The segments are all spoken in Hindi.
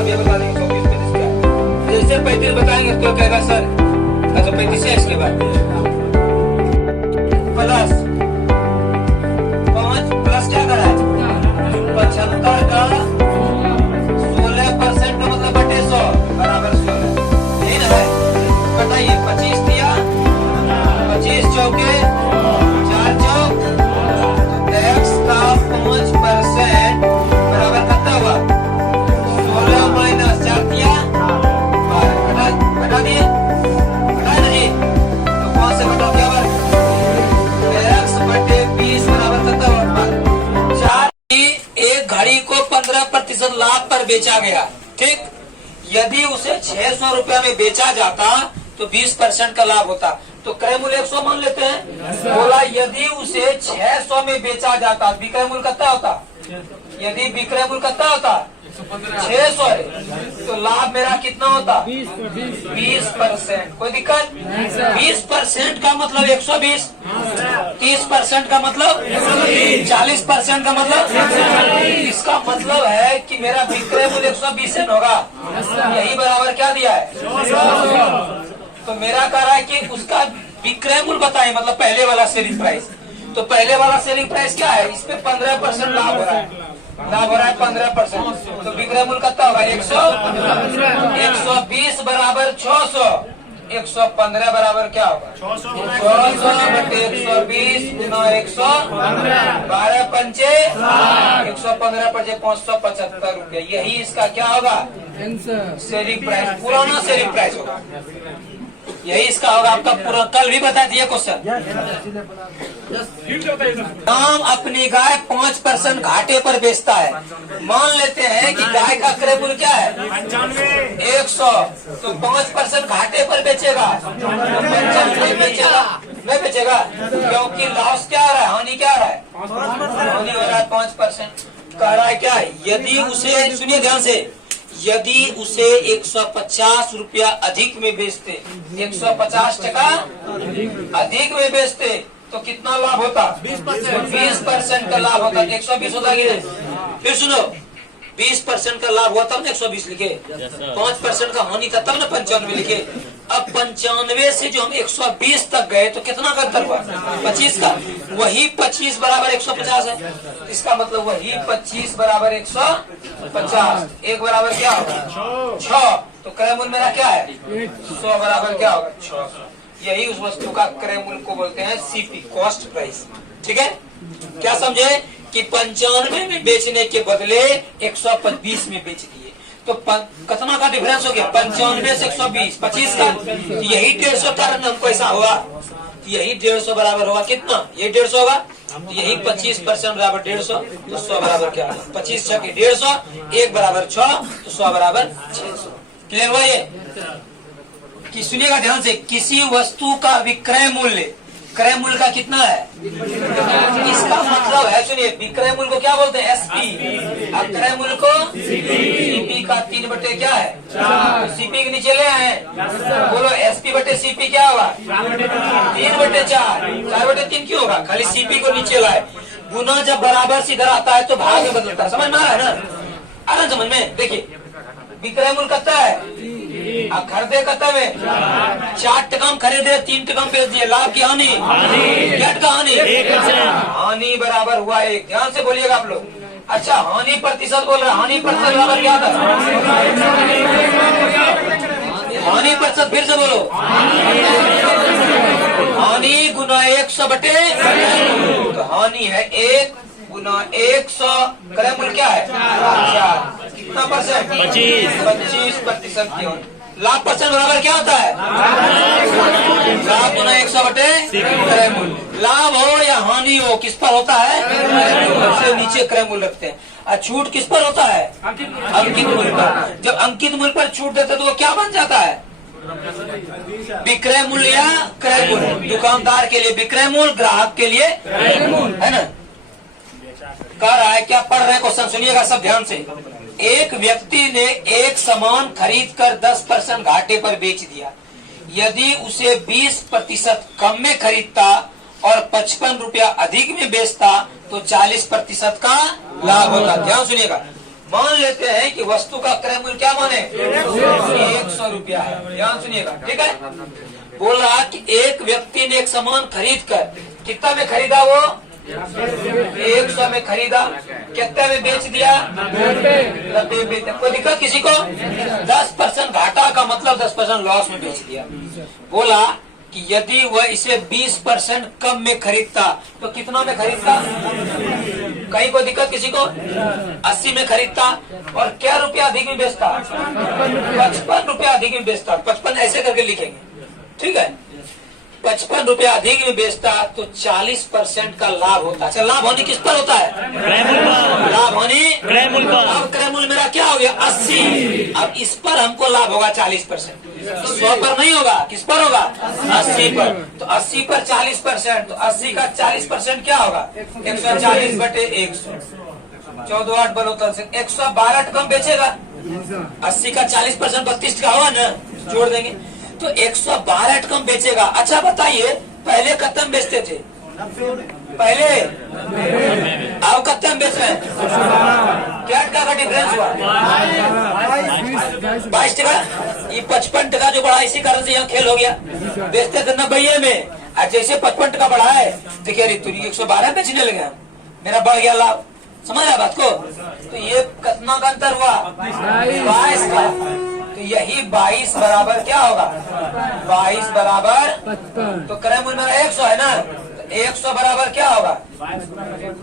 सब ये बता देंगे 24 35 क्या है। जैसे 35 बताएंगे तो कहेगा सर अच्छा 35 है, इसके बाद प्लस 5 प्लस क्या करा है 75 का 16% का मतलब बटे 100 बराबर 16 नहीं ना है। बताइए 25 दिया 25 चौके 4 चौक x का 5% बराबर कितना हुआ 16 माइनस 4 दिया 12 बता दिए बता दीजिए तो 5 से घटाओ क्या बार x बटे 20 बराबर कितना हुआ 4। एक घड़ी को 15% लाभ पर बेचा गया, ठीक। यदि उसे 600 रुपया में बेचा जाता तो 20% का लाभ होता। तो क्रय मूल्य 100 मान लेते हैं। बोला यदि उसे 600 में बेचा जाता विक्रय मूल्य कितना होता, यदि विक्रय मूल्य कितना होता 600 है तो लाभ मेरा कितना होता 20%। कोई दिक्कत 20% का मतलब 120, 30% का मतलब 40% का मतलब इसका मतलब है कि मेरा विक्रय मूल्य 120 होगा। यही बराबर क्या दिया है तो मेरा कह रहा है कि उसका विक्रय मूल्य बताएं, मतलब पहले वाला सेलिंग प्राइस। तो पहले वाला सेलिंग प्राइस क्या है, इस पे 15% लाभ हो रहा है, लाभ हो रहा है 15%। तो विक्रय मूल्य कितना होगा 120 बराबर 600, 115 बराबर क्या होगा 600 बटे 120 गुना 100 12 पंचे 115 पंचे 575 रुपया। यही इसका क्या होगा सेलिंग प्राइस, पुराना सेलिंग प्राइस होगा। यही इसका होगा आपका पूरा। कल भी बता दिया क्वेश्चन। हम अपनी गाय 5% घाटे पर बेचता है। मान लेते हैं कि गाय का क्रय मूल्य क्या है 100, तो 5% घाटे पर बेचेगा, 95 बेचेगा नहीं बेचेगा, क्योंकि लॉस क्या आ रहा है, हानि क्या आ रहा है, हानि हो रहा है 5%। कह रहा है क्या है यदि उसे, सुनिए ध्यान से, यदि उसे 150 रुपया अधिक में बेचते, 150% अधिक में बेचते तो कितना लाभ होता 20% का लाभ होता। 120 होता कि नहीं, फिर सुनो 20% का लाभ हुआ तब ना 120 लिखे, 5% का हानि था तब ना 95 लिखे। अब 95 से जो हम 120 तक गए तो कितना का अंतर हुआ 25 का, वही 25 बराबर 150 है। इसका मतलब वही 25 बराबर 150, एक बराबर क्या होगा 6। तो क्रय मूल्य मेरा क्या है 100 बराबर क्या होगा 600। यही उस वस्तु का क्रय मूल्य को बोलते हैं सीपी, कॉस्ट प्राइस। ठीक है, क्या समझे कि 95 में बेचने के बदले 120 में बेच दिए तो कितना का डिफरेंस हो गया 95 से 120, 25 का। तो यही 150 कारण हमको ऐसा हुआ, यही 150 बराबर होगा कितना, यही 150 होगा। तो यही 25% बराबर 150, तो 100 बराबर क्या होगा 25 6 की 150, 1 बराबर 6 तो 100 बराबर 600। क्लियर हुआ ये कि सुनिएगा ध्यान से, किसी वस्तु का विक्रय मूल्य क्रय मूल्य का कितना है, इसका मतलब है, सुनिए विक्रय मूल्य को क्या बोलते हैं एसपी, और क्रय मूल्य को सीपी का 3 बटे क्या है तो सीपी के नीचे ले आए, बोलो एसपी बटे सीपी क्या होगा 3 बटे 4, 4 बटे 3 क्यों होगा, खाली सीपी को नीचे लाए। गुना जब बराबर से इधर आता है तो भाग में बदलता है, समझ में आ रहा है ना, आ रहा समझ में। देखिए विक्रय मूल्य कितना है, खरीदे कितना में 4 टका खरीदे 3 टका बेच दिए, लाभ की हानि, क्या टका हानि, हानि बराबर हुआ 1। ध्यान से बोलिएगा आप लोग। अच्छा हानि प्रतिशत बोल रहा है, हानि प्रतिशत बराबर क्या था, हानि प्रतिशत फिर से बोलो, हानि गुना 100 बटे, तो हानि है 1 गुना 100, क्रय मूल्य क्या है 4, कितना परसेंट 25% की हानि। लाभ परसेंट बराबर क्या होता है लाभ गुना 100 बटे क्रय मूल्य। लाभ हो या हानि हो किस पर होता है, सबसे नीचे क्रय मूल्य रखते हैं। और छूट किस पर होता है, अंकित मूल्य पर। जब अंकित मूल्य पर छूट देते तो वो क्या बन जाता है, विक्रय मूल्य या क्रय मूल्य। दुकानदार के लिए विक्रय मूल्य, ग्राहक के लिए है ना। कह रहा है क्या, पढ़ रहे हैं क्वेश्चन, सुनिएगा सब ध्यान से। एक व्यक्ति ने एक सामान खरीद कर 10% घाटे पर बेच दिया। यदि उसे 20% कम में खरीदता और 55 रुपया अधिक में बेचता तो 40% का लाभ होता। ध्यान सुनिएगा, मान लेते हैं कि वस्तु का क्रय मूल्य क्या माने 100 रुपया है। ध्यान सुनिएगा, ठीक है। बोला कि एक व्यक्ति ने एक सामान खरीद कर कितना में खरीदा, वो 100 में खरीदा, कितने में बेच दिया 90 में। कोई दिक्कत किसी को? 10% घाटा का मतलब 10% लॉस में बेच दिया। बोला कि यदि वह इसे 20% कम में खरीदता तो कितना में खरीदता? कहीं कोई दिक्कत किसी को? 80 में खरीदता और क्या रुपया अधिक में बेचता? 55 रुपया अधिक में बेचता। 55 ऐसे करके लिखेंगे, ठीक है। 55 रुपया अधिक में बेचता तो 40% का लाभ होता। अच्छा, लाभ होने किस पर होता है? लाभ होने क्रय मूल्य। अब क्रय मूल्य मेरा क्या हो गया 80। अब इस पर हमको लाभ होगा 40%। तो 100 पर नहीं होगा, किस पर होगा 80 पर। तो 80 पर 40%, तो 80 का 40% क्या होगा 140/100। 14 बलोतल से 112 कम बेचेगा। 80 का 40% 32 का होगा ना, जोड़ देंगे तो 112 कम बेचेगा। अच्छा बताइए, पहले कितना बेचते थे? पहले अब कितना बेच रहे हैं? क्या टका का डिफरेंस हुआ? 22 टका। ये 55 टका जो बढ़ा, इसी कारण से यहाँ खेल हो गया। बेचते थे 90 में, और जैसे 55 टका बढ़ा है तो कह रही तू 112 बेचने लगे, मेरा बढ़ गया लाभ। समझ रहा बात को? तो ये कितना का अंतर हुआ 22 का। तो यही 22 बराबर क्या होगा 22 बराबर, तो क्रय मूल्य मेरा 100 है ना, तो 100 बराबर क्या होगा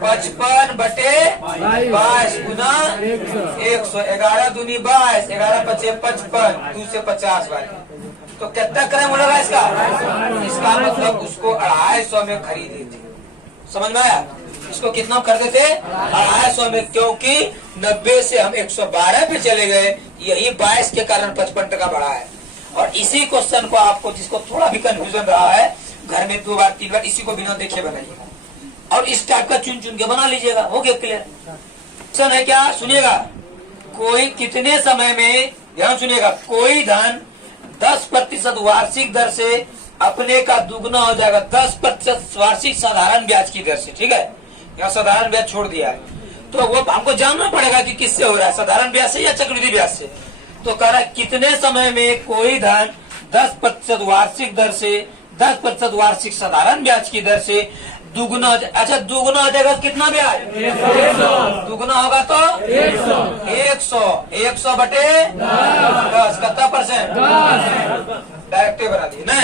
55/22 गुना 100। 11 दूनी 22, 11 पचे 55, 2 से 50 वाले। तो कितना क्रय मूल्य होगा इसका? इसका मतलब उसको 250 में खरीदे थे। समझ में आया? इसको कितना कर देते 250 में, क्योंकि 90 से हम 112 पे चले गए। यही 22 के कारण 55 टका बढ़ा है। और इसी क्वेश्चन को आपको, जिसको थोड़ा भी कंफ्यूजन रहा है, घर में 2 बार 3 बार इसी को बिना देखे बनाइएगा और इस टाइप का चुन चुन के बना लीजिएगा। हो गया क्लियर? क्वेश्चन है क्या? सुनिएगा। कोई कितने समय में, ध्यान सुनिएगा, कोई धन 10% वार्षिक दर से अपने का दुगना हो जाएगा। 10% वार्षिक साधारण ब्याज की दर से, ठीक है। यहाँ साधारण ब्याज छोड़ दिया है, तो वो हमको जानना पड़ेगा कि किससे हो रहा है, साधारण ब्याज से या चक्रवृद्धि ब्याज से। तो कह रहा है कितने समय में कोई धन 10% वार्षिक दर से, 10% वार्षिक साधारण ब्याज की दर से दुगना। अच्छा, दुगना हो जाएगा कितना ब्याज 100। दुगना होगा तो 100। 100 बटे 10 कितना परसेंट? डायरेक्ट बना दिए ना।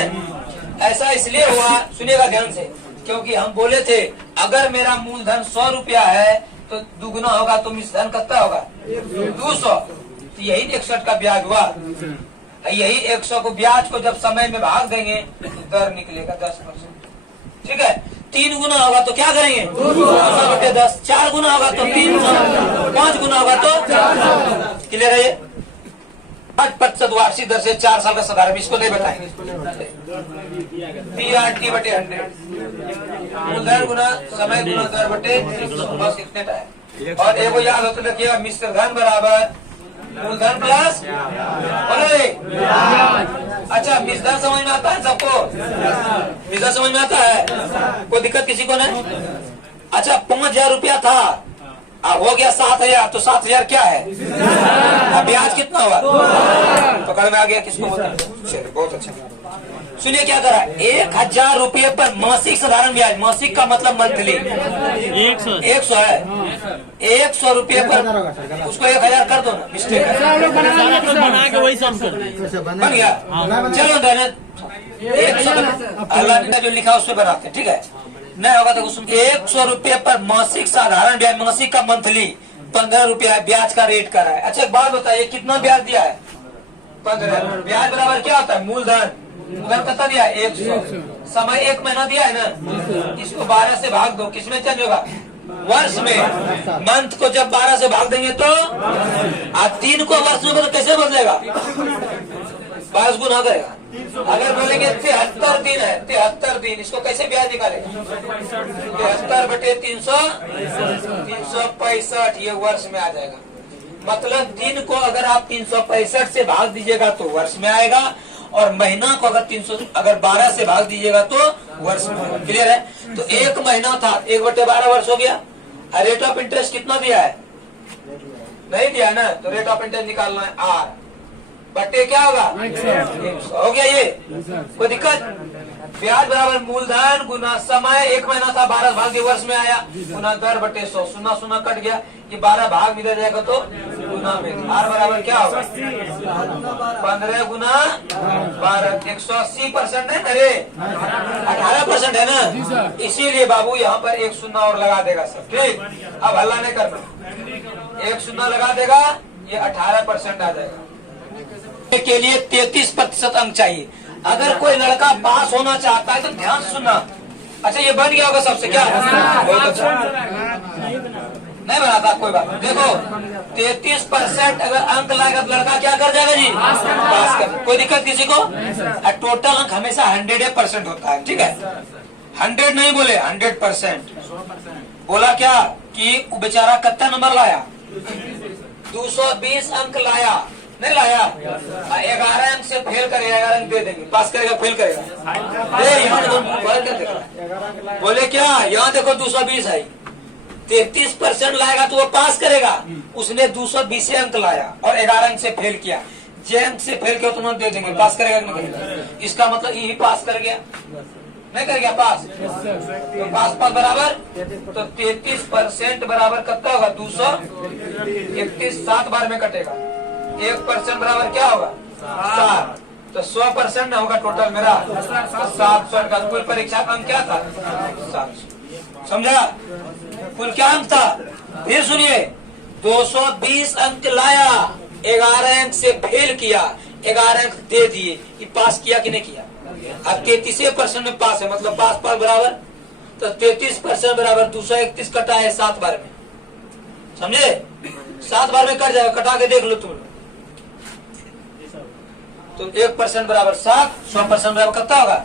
ऐसा इसलिए हुआ, सुनिएगा ध्यान से, क्योंकि हम बोले थे अगर मेरा मूलधन 100 रुपया है तो दुगना होगा तो मिश्रधन कितना होगा 200। तो यही 61 का ब्याज हुआ। यही 100 को ब्याज को जब समय में भाग देंगे तो दर निकलेगा 10%, ठीक है। 3 गुना होगा तो क्या करेंगे 200/10। 4 गुना होगा तो 300, 5 गुना होगा तो 400। क्लियर है? 8% वार्षिक दर से 4 साल का साधारण, इसको नहीं बताएंगे। TRT/100 मूलधन गुना समय गुना दर बटे 100, बस इतने का है। और एगो याद होते रखिएगा, मिश्रधन बराबर मूलधन प्लस अरे। अच्छा, मिश्रधन समझ में आता है सबको? मिश्रधन समझ में आता है? कोई दिक्कत किसी को नहीं? अच्छा, 5000 रुपया था, अब हो गया 7000, तो 7000 क्या है? अब ब्याज कितना हुआ? तो कल में आ गया, किसको बोलते हैं? चलिए, बहुत अच्छा। सुनिए क्या करा, 1000 रुपये पर मासिक साधारण ब्याज, मासिक का मतलब मंथली 100 है। 100 रुपये पर उसको 1000 कर दो ना, मिस्टेक है, बना के वही सब बन गया। चलो अल्लाह ने जो लिखा उस पर बनाते हैं, ठीक है। नहीं होगा तो सुन के 100 रुपये पर मासिक साधारण ब्याज, मासिक का मंथली 15 रुपया ब्याज का रेट करा है। अच्छा, एक बात बताइए, कितना ब्याज दिया है 15। ब्याज बराबर क्या होता है मूलधन। मूलधन कितना दिया है 100। समय 1 महीना दिया है ना, इसको 12 से भाग दो, किसमें चेंज होगा वर्ष में। मंथ को जब 12 से भाग देंगे तो 3 को वर्ष में, तो कैसे बदलेगा 22 गुना करेगा। अगर बोलेंगे 73 दिन है, 73 दिन, इसको कैसे ब्याज निकालेगा 73/300, 365, ये वर्ष में आ जाएगा। मतलब दिन को अगर आप 365 से भाग दीजिएगा तो वर्ष में आएगा, और महीना को अगर 12 से भाग दीजिएगा तो वर्ष में। क्लियर है? तो 1 महीना था, 1/12 वर्ष हो गया। रेट ऑफ इंटरेस्ट कितना दिया है नहीं दिया ना, तो रेट ऑफ इंटरेस्ट निकालना है आर बट्टे क्या होगा 100 हो गया। ये कोई दिक्कत? ब्याज बराबर मूलधन गुना समय, 1 महीना था 12 भाग वर्ष में आया, गुना दर बटे 100, सुना सुना कट गया, ये 12 भाग में दे जाएगा तो गुना में, आर बराबर क्या होगा 15 गुना 12, 180% है, अरे 18% है ना, इसीलिए बाबू यहाँ पर एक शून्य और लगा देगा सब। ठीक, अब हल्ला नहीं करना, एक शून्य लगा देगा, ये 18% आ जाएगा। के लिए 33% अंक चाहिए। अगर कोई लड़का पास होना चाहता है तो ध्यान से सुनना। अच्छा, ये बन गया होगा सबसे क्या? बहुत अच्छा, नहीं बनाता कोई बात। देखो 33% अगर अंक लाएगा तो लड़का क्या कर जाएगा जी? पास कर। कोई दिक्कत किसी को? टोटल अंक हमेशा 100% होता है, ठीक है, 100 नहीं बोले 100%। बोला क्या कि बेचारा कितना नंबर लाया? 220 अंक लाया, नहीं लाया, 11 अंक से फेल करेगा, 11 अंक दे देंगे, पास करेगा फेल करेगा? बोले क्या? यहाँ देखो 220 है, 33% लाएगा तो वो पास करेगा। उसने 220 अंक लाया और 11 अंक से फेल किया, जे अंक से फेल किया तुम दे देंगे, पास करेगा कि नहीं करेगा? इसका मतलब यही पास कर गया, नहीं कर गया पास? तो पास पास बराबर, तो 33% बराबर कितना होगा? 231, 7 बार में कटेगा, 1% बराबर क्या होगा? 7, तो 100% होगा टोटल मेरा, तो 700 का कुल परीक्षा का अंक क्या था? 700। समझा? कुल क्या अंक था? फिर सुनिए, 220 अंक लाया, 11 अंक से फेल किया, 11 अंक दे दिए, कि पास किया कि नहीं किया? अब 33% में पास है, मतलब पास पास बराबर, तो 33% बराबर 231 कटा है 7 बार में, समझे? 7 बार में कट जाएगा, कटा के देख लो तुम। तो 1% बराबर 7, 100% बराबर कितना होगा?